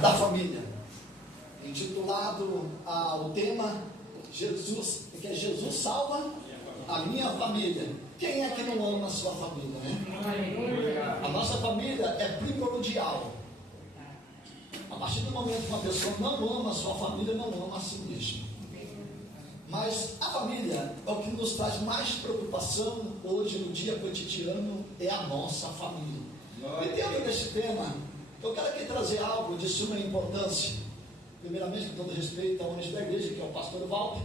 da família, intitulado o tema Jesus, que é Jesus salva a minha família. Quem é que não ama a sua família, né? A nossa família é primordial. A partir do momento que uma pessoa não ama a sua família, não ama a si mesma. Mas a família é o que nos traz mais preocupação hoje no dia cotidiano, é a nossa família. E dentro desse tema, eu quero aqui trazer algo de suma importância. Primeiramente, com todo respeito ao ministro da igreja, que é o pastor Walter,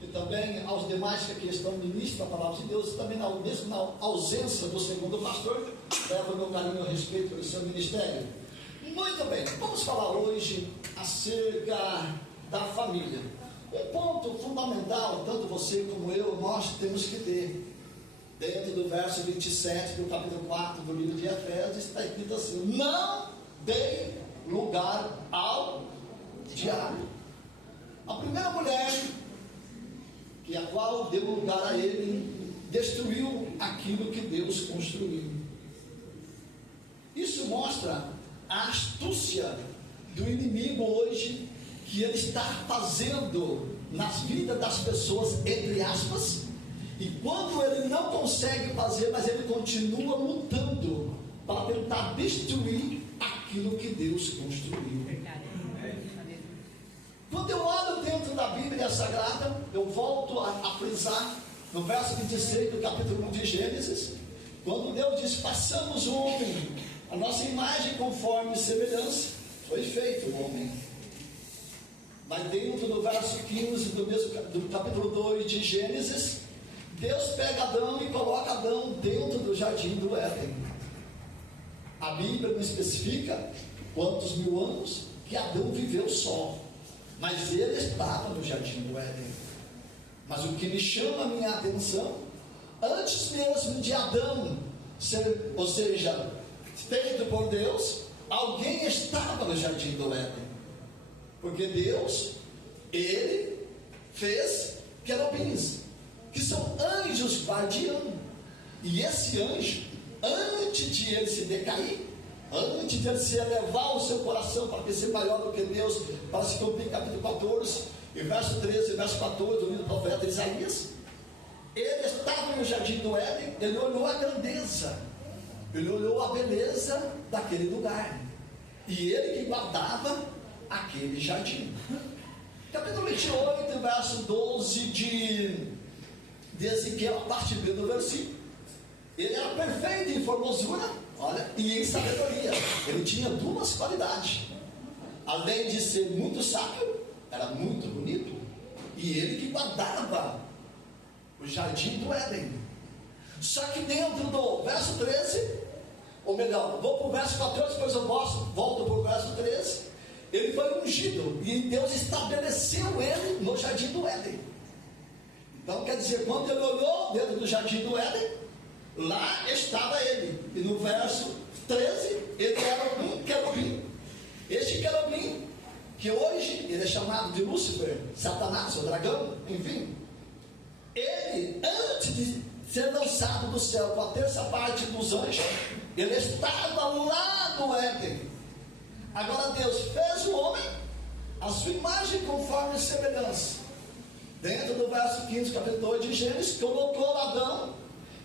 e também aos demais que aqui estão ministros da palavra de Deus, e também mesmo na ausência do segundo pastor, levo o meu carinho e respeito pelo seu ministério. Muito bem, vamos falar hoje acerca da família. Um ponto fundamental, tanto você como eu, nós temos que ter. Dentro do verso 27 do capítulo 4 do livro de Efésios, está escrito assim: não dê lugar ao diabo. A primeira mulher, a qual deu lugar a ele, destruiu aquilo que Deus construiu. Isso mostra a astúcia do inimigo hoje, que ele está fazendo nas vidas das pessoas, entre aspas, e quando ele não consegue fazer, mas ele continua lutando para tentar destruir aquilo que Deus construiu. Quando eu olho dentro da Bíblia Sagrada, eu volto a frisar no verso 26 do capítulo 1 de Gênesis, quando Deus diz: façamos o homem, a nossa imagem conforme semelhança. Foi feito o homem. Mas dentro do verso 15 do capítulo 2 de Gênesis, Deus pega Adão e coloca Adão dentro do jardim do Éden. A Bíblia não especifica quantos mil anos que Adão viveu só, mas ele estava no jardim do Éden. Mas o que me chama a minha atenção, antes mesmo de Adão ser, ou seja, feito por Deus, alguém estava no jardim do Éden. Porque Deus, ele fez querubins, que são anjos guardiãos. E esse anjo, antes de ele se decair, antes de ele se elevar o seu coração para ser maior do que Deus, para se cumprir capítulo 14, e verso 13 e verso 14 do livro do profeta Isaías, ele estava no jardim do Éden, ele olhou a grandeza, ele olhou a beleza daquele lugar, e ele que guardava aquele jardim. Capítulo 28, verso 12 de Ezequiel, a parte B do versículo. Ele era perfeito em formosura, olha, e em sabedoria. Ele tinha duas qualidades. Além de ser muito sábio, era muito bonito. E ele que guardava o jardim do Éden. Só que dentro do verso 13, ou melhor, vou para o verso 14, depois eu volto para o verso 13. Ele foi ungido e Deus estabeleceu ele no jardim do Éden. Então quer dizer, quando ele olhou dentro do jardim do Éden, lá estava ele. E no verso 13, ele era um querubim. Este querubim, que hoje ele é chamado de Lúcifer, Satanás, o dragão, enfim, ele, antes de ser lançado do céu com a terça parte dos anjos, ele estava lá no Éden. Agora Deus fez o homem a sua imagem conforme semelhança. Dentro do verso 15, capítulo 2 de Gênesis, colocou Adão,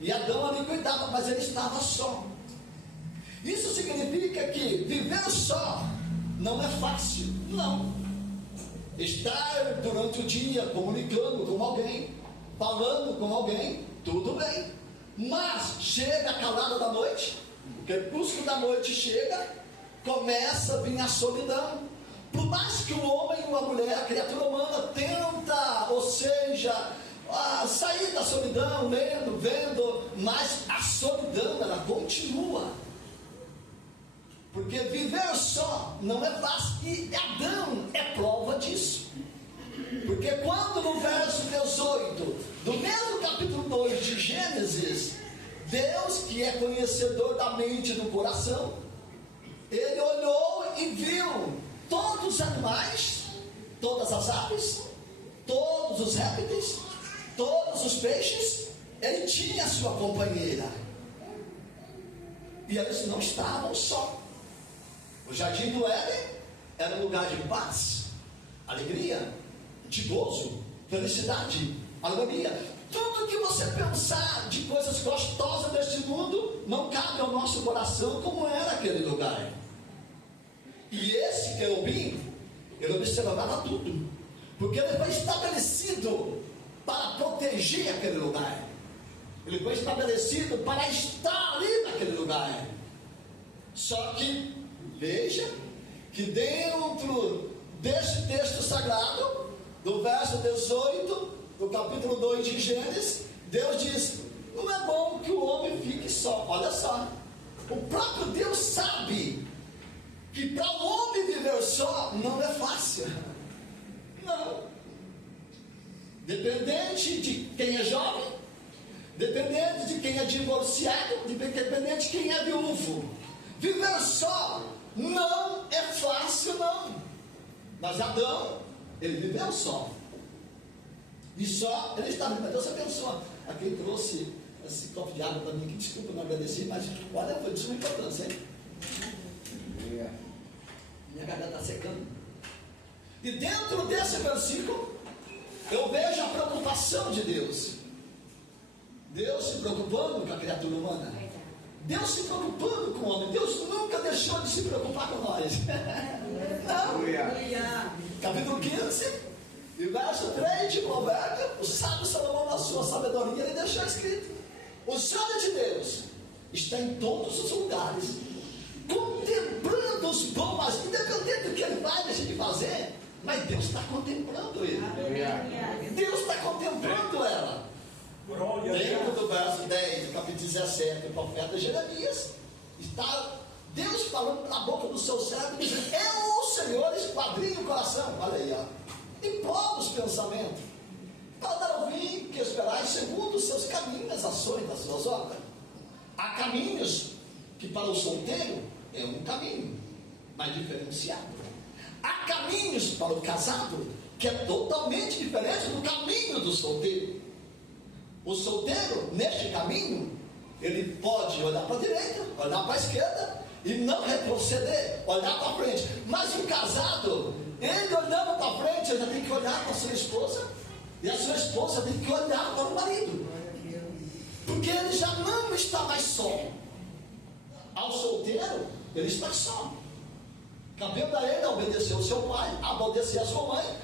e Adão ali cuidava, mas ele estava só. Isso significa que viver só não é fácil, não. Estar durante o dia comunicando com alguém, falando com alguém, tudo bem. Mas chega a calada da noite, o crepúsculo da noite chega, começa a vir a solidão. Por mais que o homem ou a mulher, a criatura humana, tenta, ou seja, sair da solidão, lendo, vendo, mas a solidão, ela continua. Porque viver só não é fácil, e Adão é prova disso. Porque quando no verso 18 do mesmo capítulo 2 de Gênesis, Deus, que é conhecedor da mente e do coração, ele olhou e viu todos os animais, todas as aves, todos os répteis, todos os peixes. Ele tinha a sua companheira, e eles não estavam só. O jardim do Éden era um lugar de paz, alegria, de gozo, felicidade, harmonia. Tudo que você pensar de coisas gostosas deste mundo não cabe ao nosso coração como era aquele lugar. E esse querubim, ele observava tudo, porque ele foi estabelecido para proteger aquele lugar. Ele foi estabelecido para estar ali naquele lugar. Só que, veja, que dentro deste texto sagrado, do verso 18, do capítulo 2 de Gênesis, Deus diz: não é bom que o homem fique só. Olha só, o próprio Deus sabe que para o homem viver só não é fácil. Não. Dependente de quem é jovem, dependente de quem é divorciado, dependente de quem é viúvo, viver só não é fácil, não. Mas Adão, ele viveu só. E só ele estava. Mas Deus abençoa. Aqui trouxe esse copo de água para mim, que desculpa, não agradeci, mas olha, foi de suma importância, hein? Minha garganta está secando. E dentro desse versículo, eu vejo a preocupação de Deus. Deus se preocupando com a criatura humana. Deus se preocupando com o homem. Deus nunca deixou de se preocupar com nós. Não. Capítulo 15, e verso 3 de Provérbios, o sábio Salomão, na sua sabedoria, ele deixou escrito: os olhos de Deus estão em todos os lugares, contemplando os bons, independente do que ele vai deixar de fazer, mas Deus está contemplando ele. Deus está contemplando ela. Dentro do verso 10, do capítulo 17, o profeta Jeremias, está Deus falando na boca do seu servo, dizendo: eu, o Senhor, esquadrinho o coração. Olha aí, ó. Improva os pensamentos, para dar ouvir que esperais segundo os seus caminhos, as ações das suas obras. Há caminhos que para o solteiro é um caminho, mas diferenciado. Há caminhos para o casado que é totalmente diferente do caminho do solteiro. O solteiro, neste caminho, ele pode olhar para a direita, olhar para a esquerda e não retroceder, olhar para frente. Mas o casado, ele olhando para frente, ele já tem que olhar para a sua esposa, e a sua esposa tem que olhar para o marido, porque ele já não está mais só. Ao solteiro, ele está só. Cabendo a ele obedecer ao seu pai, obedecer a sua mãe,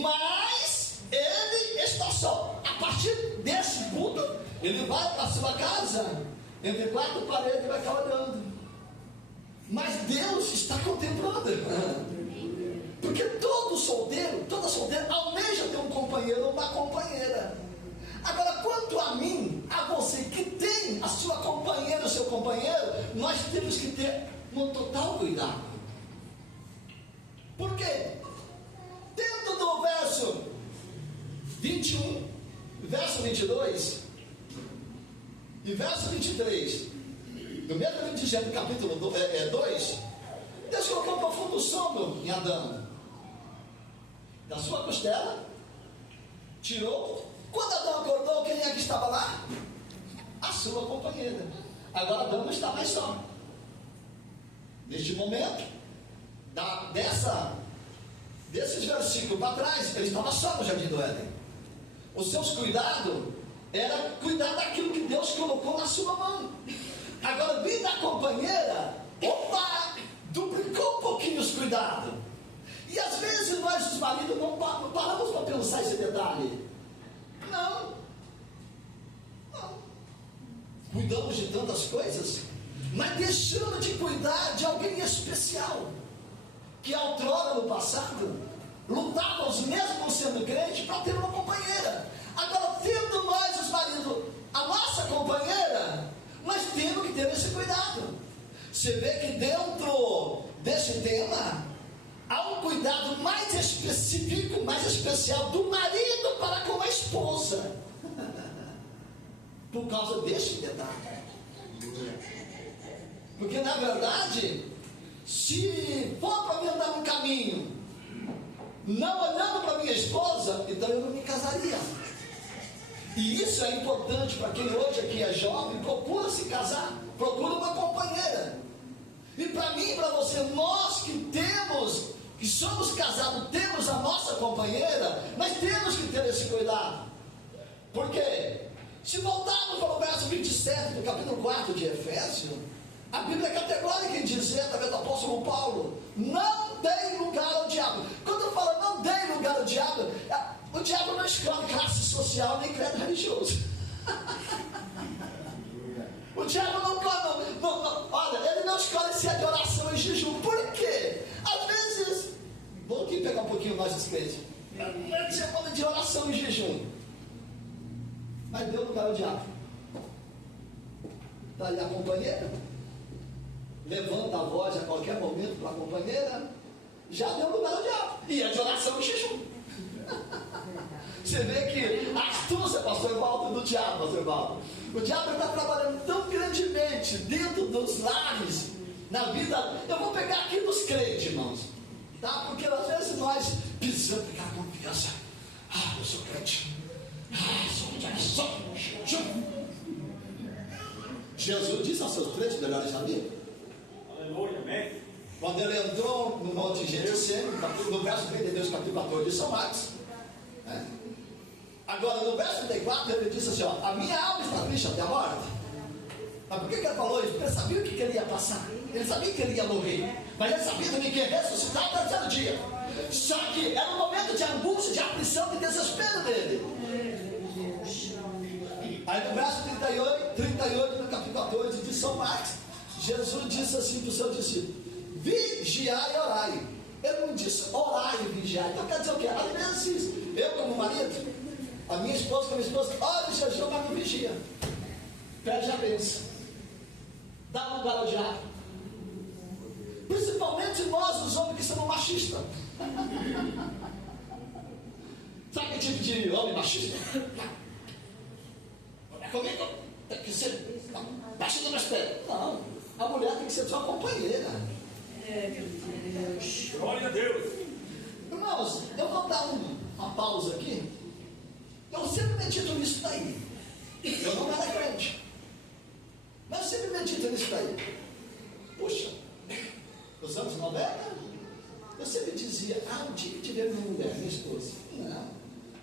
mas ele está só. A partir desse ponto, ele vai para a sua casa, entre quatro paredes, e vai ficar olhando. Mas Deus está contemplando. Porque todo solteiro, toda solteira almeja ter um companheiro ou uma companheira. Agora, quanto a mim, a você que tem a sua companheira, o seu companheiro, nós temos que ter um total cuidado. Por quê? Dentro do verso 21, verso 22 e verso 23, do mesmo livro de Gênesis, capítulo 2, Deus colocou um profundo sono em Adão. Da sua costela, tirou. Quando Adão acordou, quem é que estava lá? A sua companheira. Agora Adão não está mais só. Neste momento, desses versículos para trás, ele estava só no jardim do Éden. Os seus cuidados era cuidar daquilo que Deus colocou na sua mão. Agora, vindo a companheira, opa, duplicou um pouquinho os cuidados. E às vezes nós, os maridos, não paramos para pensar esse detalhe. Não. Cuidamos de tantas coisas, mas deixamos de cuidar de alguém especial, que outrora no passado lutávamos mesmo sendo crente para ter uma companheira. Agora, tendo nós os maridos a nossa companheira, nós temos que ter esse cuidado. Você vê que dentro desse tema há um cuidado mais específico, mais especial do marido para com a esposa, por causa deste detalhe. Porque na verdade, se for para me andar um caminho, não olhando para minha esposa, então eu não me casaria. E isso é importante para quem hoje aqui é jovem, procura se casar, procura uma companheira. E para mim e para você, nós que temos que somos casados, temos a nossa companheira, mas temos que ter esse cuidado. Por quê? Se voltarmos para o verso 27 do capítulo 4 de Efésios, a Bíblia é categórica em dizer, através do apóstolo Paulo, não dê lugar ao diabo. Quando eu falo não dê lugar ao diabo, o diabo não escolhe classe social nem credo religioso. O diabo olha, ele não escolhe se é de oração e jejum. Por quê? Às vezes, vamos aqui pegar um pouquinho nós dos crentes. Você fala de oração e jejum, mas deu lugar ao diabo. Está ali a companheira, levanta a voz a qualquer momento para a companheira, já deu lugar ao diabo. E é de oração e jejum. Você vê que a astúcia, pastor Evaldo, do diabo, pastor Evaldo. O diabo está trabalhando tão grandemente dentro dos lares, na vida. Eu vou pegar aqui dos crentes, irmãos, tá? Porque às vezes nós precisamos pegar confiança. Eu sou crente. Jesus disse aos seus três melhores amigos. Aleluia, amém. Quando ele entrou no monte de Getsemane, no verso 32, capítulo 14 de São Marcos, né? Agora no verso 34 ele disse assim, ó, a minha alma está triste até a morte. Mas por que ele falou isso? Porque ele sabia o que ele ia passar, ele sabia que ele ia morrer, mas ele sabia também que ia ressuscitar no terceiro dia. Só que era um momento de angústia, de aflição, de desespero dele. Aí no verso 38 do capítulo 14 de São Marcos, Jesus disse assim para o seu discípulo, vigiai e orai. Ele não disse orai e vigiai. Então quer dizer o quê? Alimente-se. Eu como marido, a minha esposa como esposa, ora e jejum, mas não vigia. Pede a bênção. Dá lugar ao diabo. Principalmente nós, os homens que somos machistas. Sabe que tipo de homem machista? Comigo tem que ser machista no respeito. Não, a mulher tem que ser sua companheira. Glória a Deus. Irmãos, eu vou dar uma pausa aqui. Eu sempre medito nisso daí. Eu não era crente, mas eu sempre medito nisso daí. Poxa, nos anos 90, eu sempre dizia, um dia que tiver minha mulher, minha esposa. Não,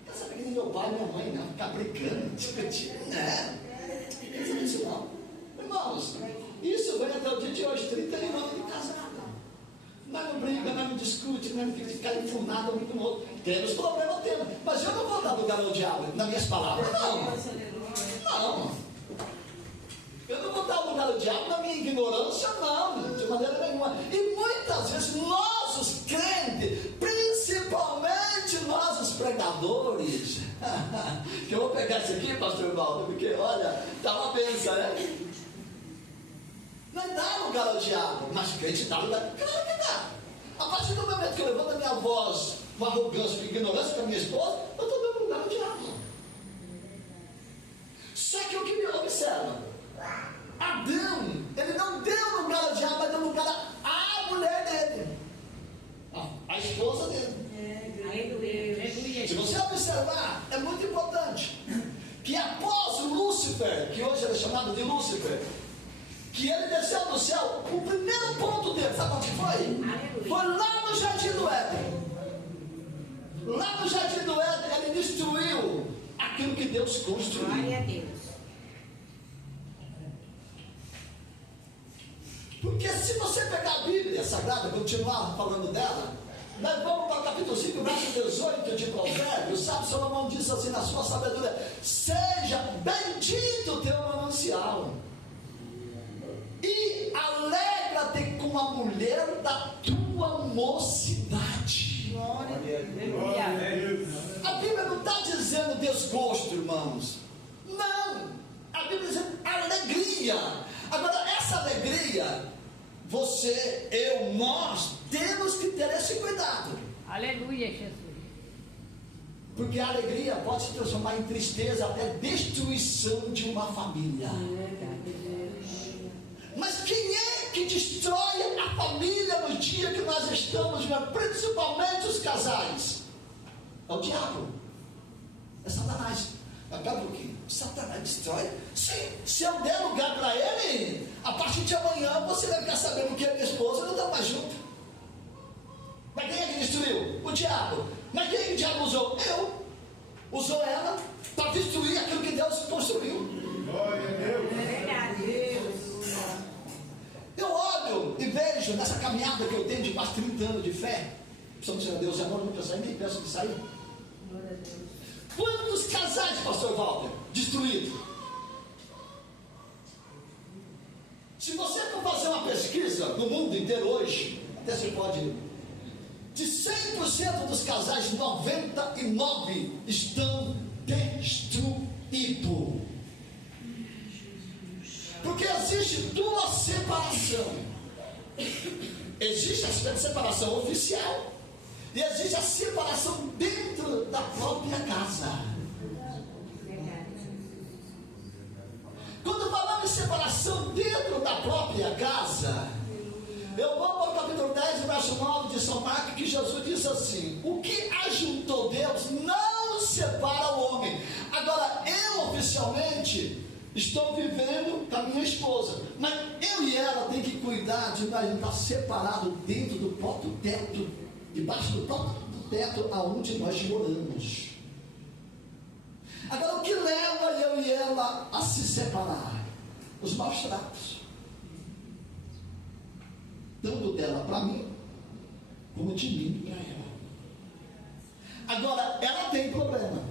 quer saber que nem meu pai e minha mãe, não, ficar brigando, discutindo, não sabe isso não. Irmãos, isso vem até o dia de hoje, 31 anos de casado. Nós não briga, nós não discute, nós não fica enfurnado um com o outro. Temos problema, temos. Mas eu não vou dar lugar ao diabo nas minhas palavras, não. Não. Eu não vou dar lugar ao diabo na minha ignorância, não, de maneira nenhuma. E muitas vezes nós, os crentes, principalmente nós, os pregadores, que eu vou pegar isso aqui, pastor Valdo, porque olha, dá uma benção, né? Não dá lugar ao diabo, mas crente dá lugar. Claro que dá. A partir do momento que eu levanto a minha voz com arrogância, com ignorância com a minha esposa, eu estou dando lugar ao diabo. Só que o que me observa, Adão, ele não deu lugar ao diabo, mas deu lugar à mulher dele, a esposa dele. Se você observar, é muito importante que após o Lúcifer, que hoje é chamado de Lúcifer, que ele desceu do céu, o primeiro ponto dele, sabe onde foi? Foi lá no Jardim do Éden. Lá no Jardim do Éden, ele destruiu aquilo que Deus construiu. Glória a Deus. Porque se você pegar a Bíblia Sagrada, continuar falando dela, nós vamos para o capítulo 5, verso 18 de Provérbios. Sabe, Salomão disse assim na sua sabedoria: seja bendito o teu manancial, e alegra-te com a mulher da tua mocidade. Glória a Deus. A Bíblia não está dizendo desgosto, irmãos. Não. A Bíblia diz alegria. Agora, essa alegria, você, eu, nós, temos que ter esse cuidado. Aleluia, Jesus. Porque a alegria pode se transformar em tristeza, até destruição de uma família. Mas quem é que destrói a família no dia que nós estamos vivendo, principalmente os casais? É o diabo, é Satanás. Mas pera um pouquinho, Satanás destrói? Sim, se eu der lugar para ele, a partir de amanhã você vai ficar sabendo que a minha esposa não está mais junto. Mas quem é que destruiu? O diabo. Mas quem o diabo usou? Eu. Usou ela para destruir aquilo que Deus construiu. Glória a Deus. Eu olho e vejo nessa caminhada que eu tenho de quase 30 anos de fé. Precisamos ser a Deus, amor, não pensar, nem peço de sair. Quantos casais, pastor Walter, destruídos? Se você for fazer uma pesquisa no mundo inteiro hoje, até você pode, de 100% dos casais, 99 estão destruídos. Porque existe duas separações. Existe a separação oficial e existe a separação dentro da própria casa. Quando falamos em separação dentro da própria casa, eu vou para o capítulo 10, verso 9 de São Marcos, que Jesus diz assim: o que ajuntou Deus não separa o homem. Agora, eu oficialmente estou vivendo com a minha esposa, mas eu e ela tem que cuidar de nós não estar separados dentro do próprio teto, debaixo do próprio teto aonde nós moramos. Agora, o que leva eu e ela a se separar? Os maus tratos, tanto dela para mim, como de mim para ela. Agora, ela tem problema.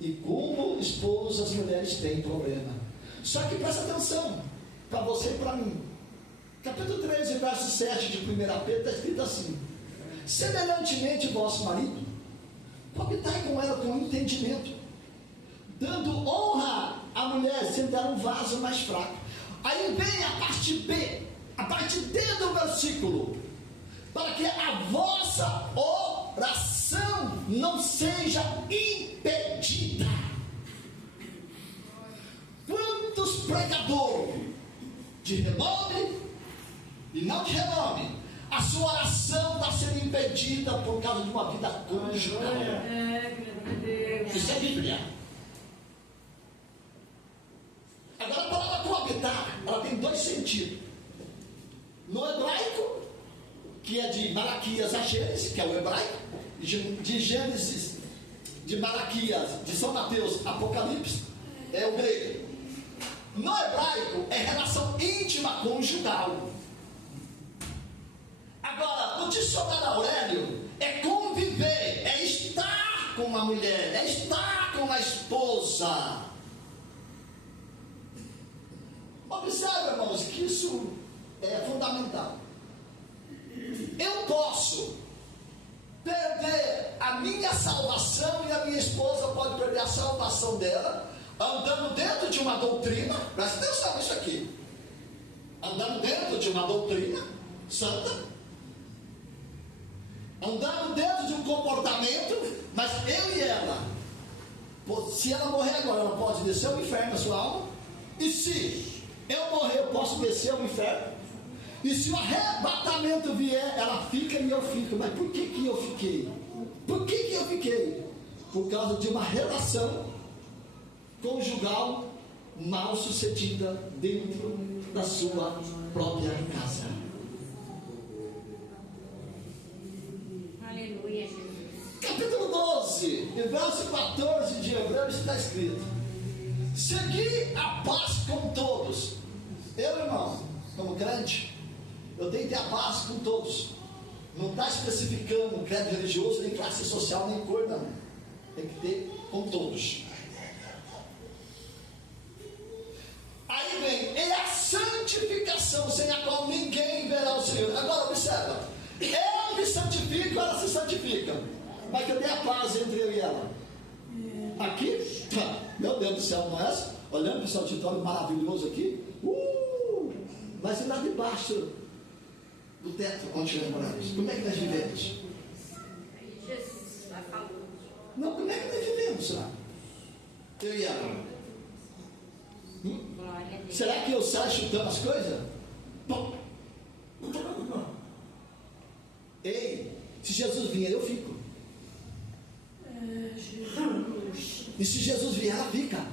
E como esposa, as mulheres têm problema. Só que presta atenção, para você e para mim. Capítulo 13, verso 7 de 1 Pedro, está escrito assim: semelhantemente, vosso marido, coabitai com ela com entendimento, dando honra à mulher, sendo ela um vaso mais fraco. Aí vem a parte B, a parte D do versículo: para que a vossa oração não seja impedida. Quantos pregadores de renome e não de renome, a sua oração está sendo impedida por causa de uma vida conjugal? Isso é Bíblia. Agora a palavra coabitar, ela tem dois sentidos. No hebraico, que é de Malaquias a Gênesis, que é o hebraico, de Gênesis, de Malaquias, de São Mateus, Apocalipse, é o grego. No hebraico é relação íntima conjugal. Agora, no dicionário Aurélio, é conviver, é estar com uma mulher, é estar com uma esposa. Observe, irmãos, que isso é fundamental. Eu posso perder a minha salvação e a minha esposa pode perder a salvação dela, andando dentro de uma doutrina, presta atenção nisso aqui, andando dentro de uma doutrina santa, andando dentro de um comportamento, mas eu e ela, se ela morrer agora, ela pode descer ao inferno a sua alma, e se eu morrer, eu posso descer ao inferno. E se o arrebatamento vier, ela fica e eu fico. Mas por que que eu fiquei? Por que que eu fiquei? Por causa de uma relação conjugal mal sucedida dentro da sua própria casa. Aleluia, Jesus. Capítulo 12, verso 14 de Hebreus está escrito: segui a paz com todos. Eu, irmão, como crente, eu tenho que ter a paz com todos. Não está especificando credo religioso, nem classe social, nem cor, não. Tem que ter com todos. Aí vem, é a santificação, sem a qual ninguém verá o Senhor. Agora observa, eu me santifico, ela se santifica. Mas cadê a paz entre eu e ela? Aqui, meu Deus do céu, não é essa? Olhando para esse auditório maravilhoso aqui, mas e lá debaixo do teto onde nós moramos? Como é que nós vivemos? Jesus vai falando. Não, como é que nós vivemos lá? Eu e ela. Glória a Deus. Será que eu saio chutando as coisas? Bom. Ei, se Jesus vier, eu fico. E se Jesus vier, ela fica.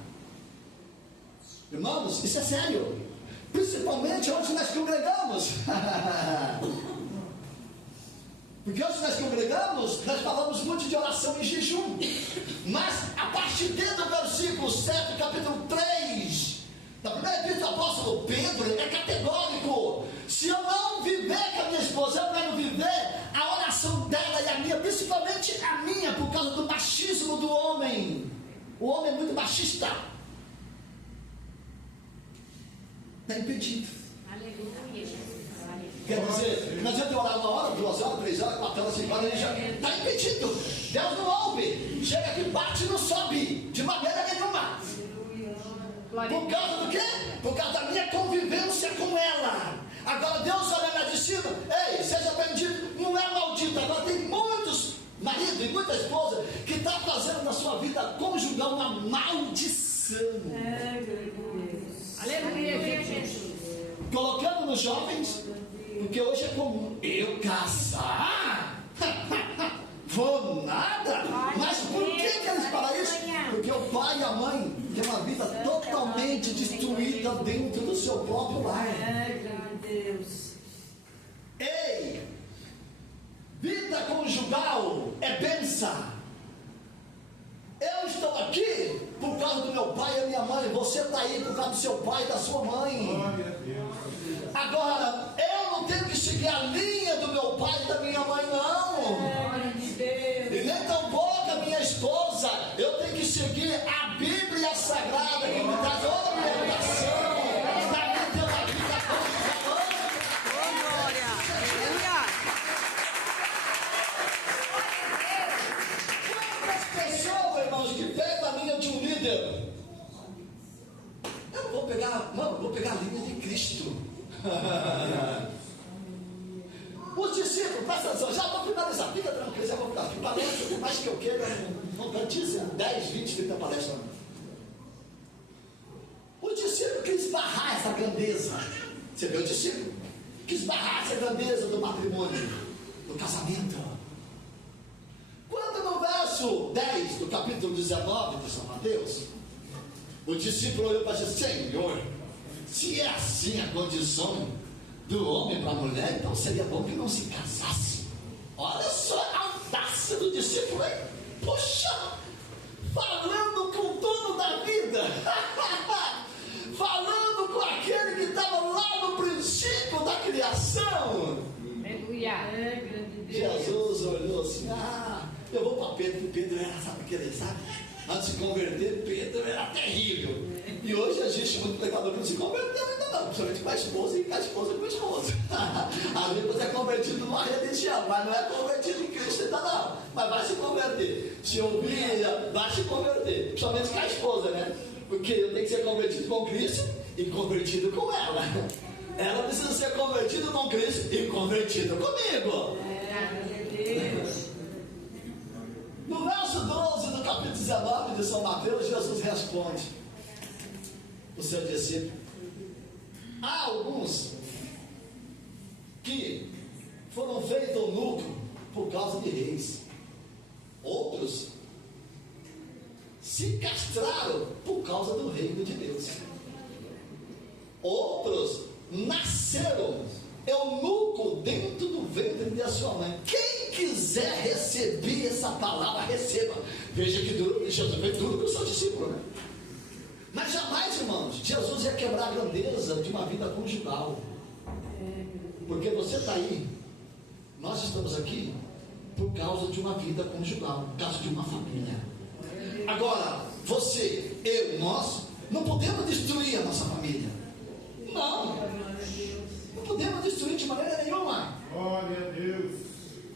Irmãos, isso é sério. Principalmente onde nós congregamos. Porque hoje nós congregamos, nós falamos muito de oração e jejum. Mas a partir do versículo 7, capítulo 3, da primeira epístola do apóstolo Pedro, é categórico. Se eu não viver com a minha esposa, eu quero viver a oração dela e a minha, principalmente a minha, por causa do machismo do homem. O homem é muito machista. Está impedido. Aleluia, Jesus. Quer dizer, não adianta orar 1 hora, 2 horas, 3 horas, 4 horas, 5 horas, ele já está impedido. Deus não ouve. Chega aqui, bate e não sobe, de maneira nenhuma. Por causa do quê? Por causa da minha convivência com ela. Agora Deus olha lá de cima, ei, seja bendito, não é maldito. Agora tem muitos maridos e muita esposa que está fazendo na sua vida conjugal uma maldição. Aleluia, Jesus. Colocando nos jovens, porque hoje é comum eu casar. Vou nada. Mas por que eles falam isso? Porque o pai e a mãe têm uma vida totalmente destruída dentro do seu próprio lar. Ei, vida conjugal é bênção. Eu estou aqui por causa do meu pai e a minha mãe. Você está aí por causa do seu pai e da sua mãe. Agora, eu não tenho que seguir a linha do meu pai e da minha mãe, não. E nem tampouco a minha esposa. Eu tenho que seguir a Bíblia Sagrada que me traz orientação. Para mim ter uma vida conjugal. Glória! Aleluia! Quantas pessoas, irmãos, que pegam a linha de um líder? Eu vou pegar, não, vou pegar a linha de Cristo. Os discípulos, presta atenção, já vou finalizar, fica tranquilo, já vou ficar aqui. Palestra, por mais que eu queira, não garantiza 10, 20, 30 palestras. O discípulo quis esbarrar essa grandeza. Você vê o discípulo? Quis esbarrar essa grandeza do matrimônio, do casamento. Quando no verso 10 do capítulo 19 de São Mateus, o discípulo olhou para dizer: Senhor, se é assim a condição do homem para a mulher, então seria bom que não se casasse. Olha só a audácia do discípulo, hein? Poxa, falando com o dono da vida, falando com aquele que estava lá no princípio da criação. Aleluia. Jesus olhou assim: eu vou para Pedro, porque Pedro era, sabe o que ele sabe? Antes de se converter, Pedro era terrível. E hoje existe muito pregador que não se converteu ainda não, principalmente com a esposa e com a esposa com o esposo. Às vezes você é convertido numa religião, mas não é convertido em Cristo ainda não. Mas vai se converter. Se ouvir, vai se converter. Principalmente com a esposa, né? Porque eu tenho que ser convertido com Cristo e convertido com ela. Ela precisa ser convertida com Cristo e convertida comigo. No verso 12 do capítulo 19 de São Mateus, Jesus responde o seu discípulo: há alguns que foram feitos eunucos por causa de reis, outros se castraram por causa do reino de Deus, outros nasceram eunuco dentro do ventre da sua mãe. Quem quiser receber essa palavra, receba. Veja que duro, Jesus foi duro com o seu discípulo, né? Mas jamais, irmãos, Jesus ia quebrar a grandeza de uma vida conjugal. Porque você está aí, nós estamos aqui por causa de uma vida conjugal, por causa de uma família. Agora, você, eu, nós, não podemos destruir a nossa família. Não podemos destruir de maneira nenhuma. Glória a Deus.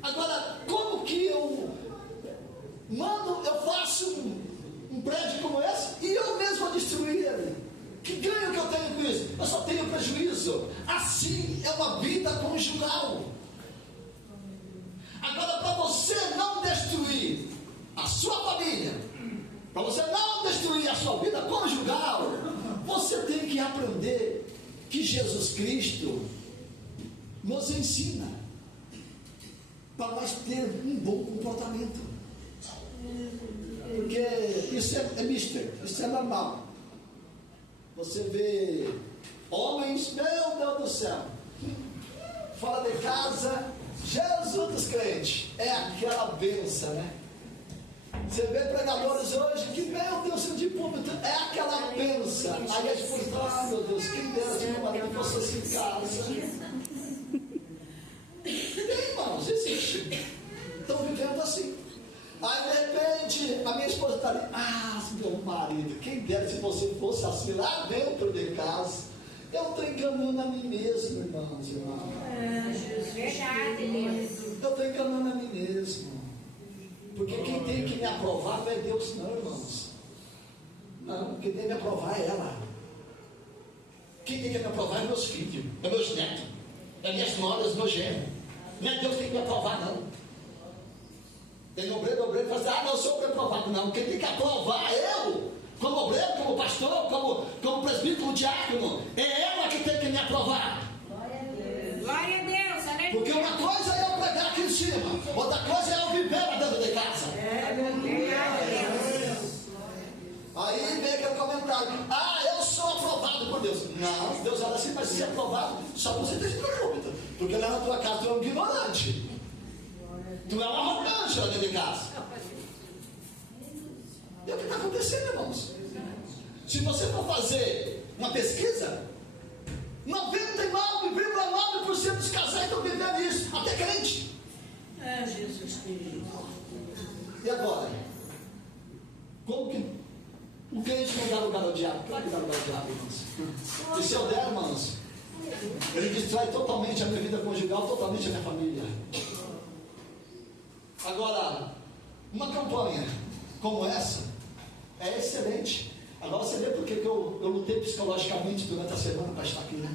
Agora, como que eu faço um prédio como esse e eu mesmo vou destruir ele? Que ganho que eu tenho com isso? Eu só tenho prejuízo. Assim é uma vida conjugal. Agora, para você não destruir a sua família, para você não destruir a sua vida conjugal, você tem que aprender que Jesus Cristo nos ensina para nós ter um bom comportamento. Porque isso é mister, isso é normal. Você vê homens, meu Deus do céu, fora de casa, Jesus dos crentes é aquela bênção, né? Você vê pregadores hoje que, meu Deus, de público, é aquela bênção. Aí a esposa fala, ah, meu Deus, quem dera se meu marido fosse assim em casa. Tem, irmãos, existe. Estão vivendo assim. Aí de repente a minha esposa está ali, ah, meu marido, quem dera se você fosse assim lá dentro de casa. Eu estou enganando a mim mesmo, irmãos, irmãos. Verdade, Deus. Eu estou enganando a mim mesmo. Porque quem tem que me aprovar não é Deus, não, irmãos. Não, quem tem que me aprovar é ela. Quem tem que me aprovar é meus filhos, é meus netos, é minhas noras, meu genro. Não é Deus que tem que me aprovar, não. Tem obreiro que fala assim, ah, não, eu sou reprovado. Não, quem tem que aprovar é eu, como obreiro, como pastor, como presbítero, como diácono. É ela que tem que me aprovar. Glória a Deus, aleluia. Porque uma coisa é eu pregar aqui em cima, outra coisa é eu viver lá dentro de casa. Aí vem aquele comentário, ah, eu sou aprovado por Deus. Não, Deus olha assim, mas se é aprovado, só você tem que ter dúvida. Porque lá na tua casa tu é um ignorante. Tu é um arrogante lá dentro de casa. E é o que está acontecendo, irmãos. Se você for fazer uma pesquisa, 99,9% dos casais estão vivendo isso, até crente. É, Jesus querido. E agora? Como que o crente não dá lugar ao diabo? Claro que dá lugar ao diabo, irmãos. E se eu der, irmãos, ele distrai totalmente a minha vida conjugal, totalmente a minha família. Agora, uma campanha como essa é excelente. Agora você vê porque que eu lutei psicologicamente durante a semana para estar aqui, né?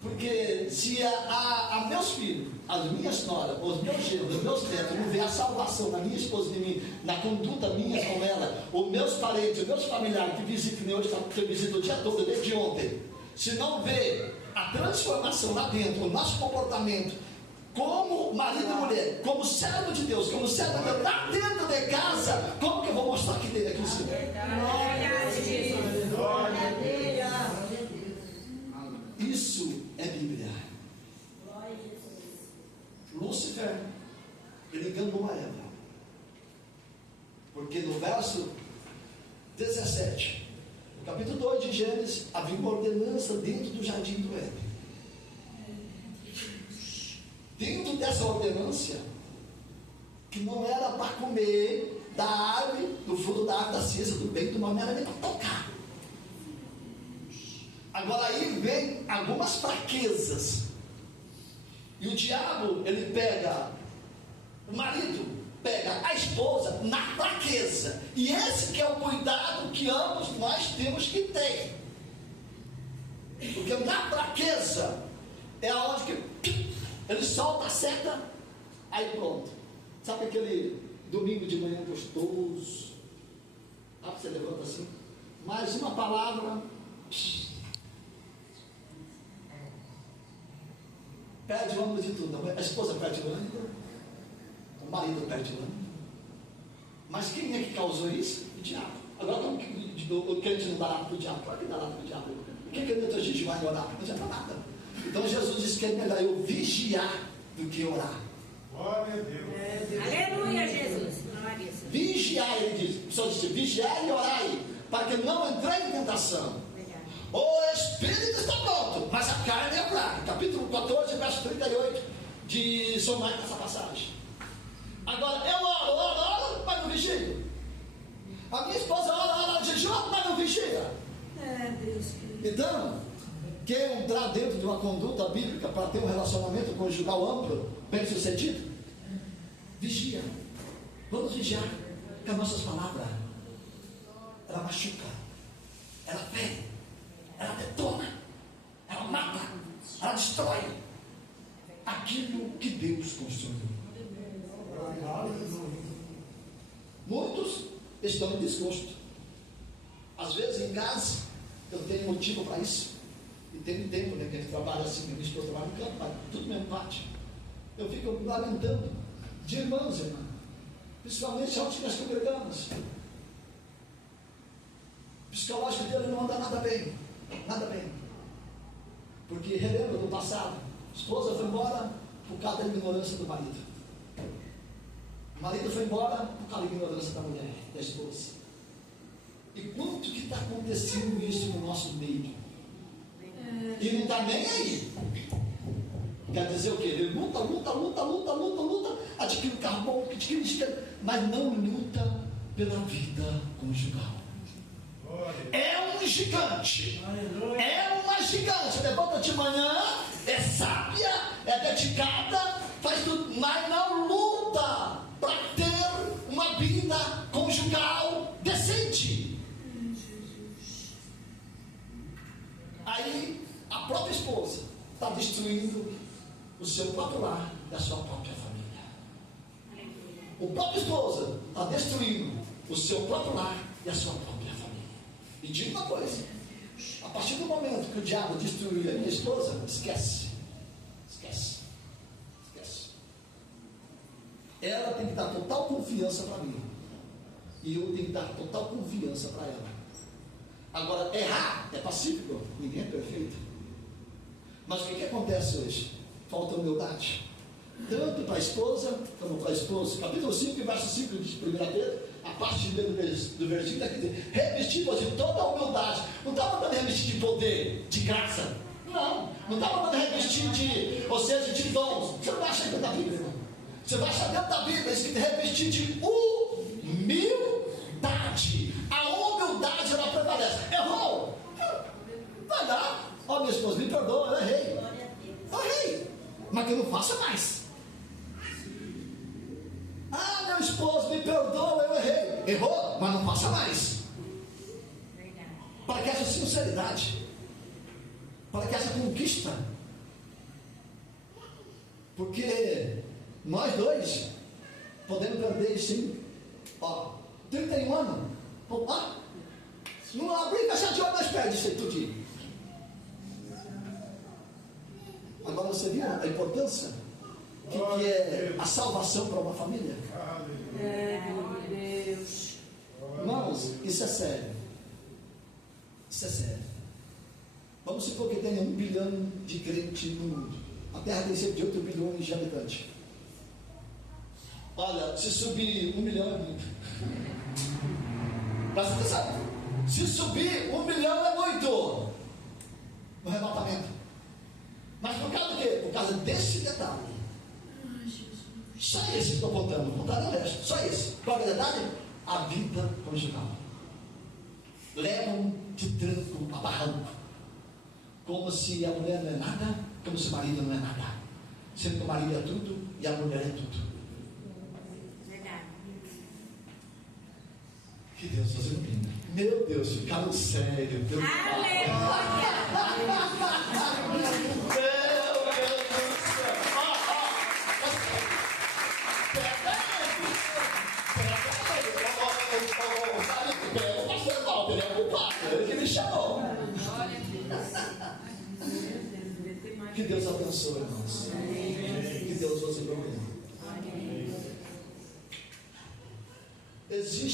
Porque se a meus filhos, as minhas noras, os meus genros, os meus netos não ver a salvação na minha esposa de mim, na conduta minha com ela, os meus parentes, os meus familiares que visitam, nem hoje que visitam o dia todo, desde ontem, se não vê a transformação lá dentro, o nosso comportamento, como marido e mulher, como servo de Deus, como servo de Deus, lá dentro de casa, como que eu vou mostrar aqui dentro, aqui em cima? Isso é Bíblia. Lúcifer, ele enganou a Eva. Porque no verso 17, no capítulo 2 de Gênesis, havia uma ordenança dentro do jardim do Éden. Dentro dessa ordenância, que não era para comer da árvore, do fruto da árvore da ciência do bem e do mal, não era nem para tocar. Agora aí vem algumas fraquezas. E o diabo, ele pega o marido, pega a esposa na fraqueza. E esse que é o cuidado que ambos nós temos que ter. Porque na fraqueza é aonde que ele solta a seta, aí pronto. Sabe aquele domingo de manhã gostoso? Ah, você levanta assim, mais uma palavra, perde o ânimo de tudo. A esposa perde o ânimo, o marido perde o ânimo. Mas quem é que causou isso? O diabo. Agora como que o crente não dá nada para o diabo? Claro que dá nada para o diabo. Por que ele entra jejuar e orar? Não adianta nada. Então Jesus disse que é melhor eu vigiar do que orar. Glória a Deus. Aleluia, Jesus. Glória. Vigiar, ele diz. Só disse vigiar e orar aí, para que não entre em tentação. O espírito está pronto, mas a carne é fraca. Capítulo 14, verso 38 de São Marcos, essa passagem. Agora, eu oro, mas não vigio. A minha esposa ora, jejum, mas não vigia. É, Deus querido. Então, quer entrar dentro de uma conduta bíblica para ter um relacionamento conjugal amplo, bem sucedido? Vigia. Vamos vigiar com as nossas palavras. Ela machuca, ela fere, ela detona, ela mata, ela destrói aquilo que Deus construiu. Muitos estão em desgosto. Às vezes em casa eu tenho motivo para isso. E tem tempo, né, que a gente trabalha assim, minha esposa trabalha no campo, tudo mesmo parte. Eu fico lamentando de irmãos, irmã, principalmente onde nós congregamos. O psicológico dele não anda nada bem, nada bem. Porque relembra do passado. A esposa foi embora por causa da ignorância do marido. O marido foi embora por causa da ignorância da mulher, da esposa. E quanto que está acontecendo isso no nosso meio? E não está nem aí. Quer dizer o quê? Ele luta, adquire um carro bom, mas não luta pela vida conjugal. É um gigante. É uma gigante. Levanta de manhã, é sábia, é dedicada, faz tudo, mas não luta para ter uma vida conjugal decente. Aí a própria esposa está destruindo o seu próprio lar e a sua própria família. O próprio esposa está destruindo o seu próprio lar e a sua própria família. E digo uma coisa: a partir do momento que o diabo destruir a minha esposa, esquece. Ela tem que dar total confiança para mim, e eu tenho que dar total confiança para ela. Agora, errar é pacífico, ninguém é perfeito. Mas o que acontece hoje? Falta humildade, tanto para a esposa como para a esposa. Capítulo 5, verso 5 de 1 Pedro, a parte do versículo está aqui: revestir-vos de toda a humildade. Não está mandando revestir de poder, de graça. Não está mandando revestir de, ou seja, de dons. Você não vai achar dentro da Bíblia, irmão. Você vai achar dentro da Bíblia escrito revestir de humildade. A humildade ela prevalece. Errou? Vai dar. Ó, minha esposa, me perdoa, eu errei. Mas que eu não faça mais. Ah, meu esposo, me perdoa, eu errei. Errou, mas não faça mais. Para que haja sinceridade, para que haja conquista. Porque nós dois podemos perder isso em 31 anos. Não abrir e fechar de olho, nós perdemos isso aí tudinho. Agora você viu a importância que é a salvação para uma família? Deus. Irmãos, isso é sério. Vamos supor que tenha 1 bilhão de crentes no mundo. A Terra tem cerca de 8 bilhões de habitantes. Olha, se subir 1 milhão é muito. Presta atenção. Se subir 1 milhão é muito no arrebatamento. Mas por causa do quê? Por causa desse detalhe. Só esse que estou contando, não contar o resto. Só esse. Qual é o detalhe? A vida conjugal. Levam de tranco a barranco. Como se a mulher não é nada, como se o marido não é nada. Sendo que o marido é tudo e a mulher é tudo. Verdade. Que Deus nos ilumine. Meu Deus, ficaram sério. Aleluia! Ele que me chamou. Que Deus abençoe, irmãos. Que Deus nos ilumine. Existe